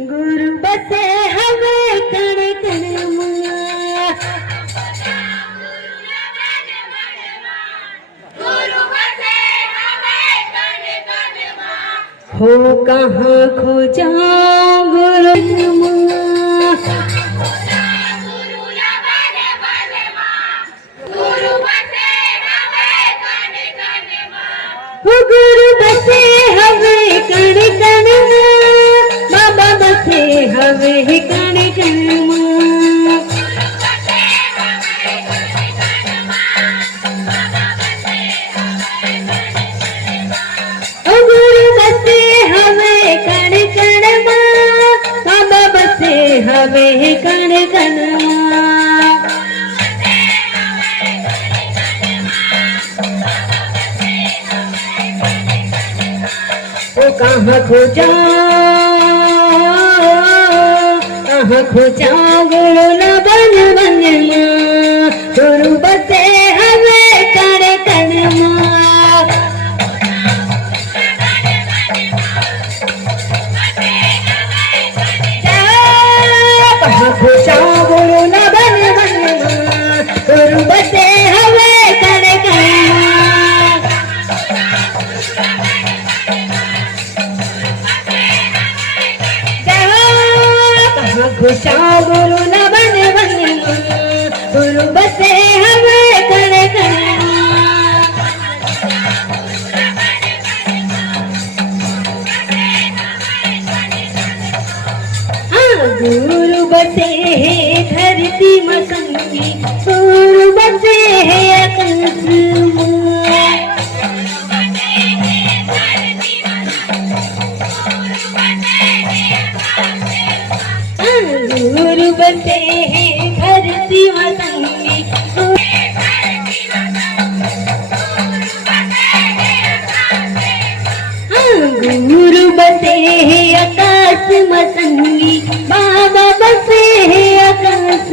गुरु बसे हवे कण कण मां हो कहाँ खोजा गुरु मां हो गुरु बसे हवे कण कण मां बाबा बसे हवे कण कण मां हो गुरु बसे हवे कण कण मां बाबा बसे हवे कण कण मां ओ कहाँ खोजा गुरु न बन बन मां गुरु बसे हवे कण कण मां कहाँ खोजा गुरु न बन बन मां गुरु बसे हवे कण कण मां खुशा गुरु न बन बन गुरु बसे हवे कण कण गुरु बसे है धरती मसंगी गुरु बसे है आकाश गुरु बसे हैं धरती मसंगी गुरु बसे हैं आकाश मसंगी बाबा बसे हैं आकाश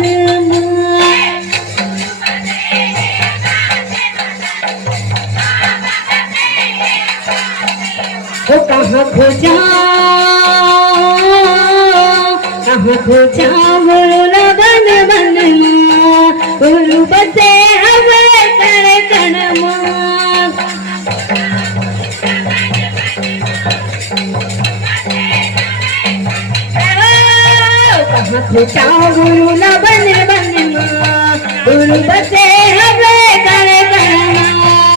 वो कहाँ खोजा गुरु न बन बन मां गुरु बसे हवे कण कण मां कहाँ खोजा गुरु न बन बन मां गुरु बसे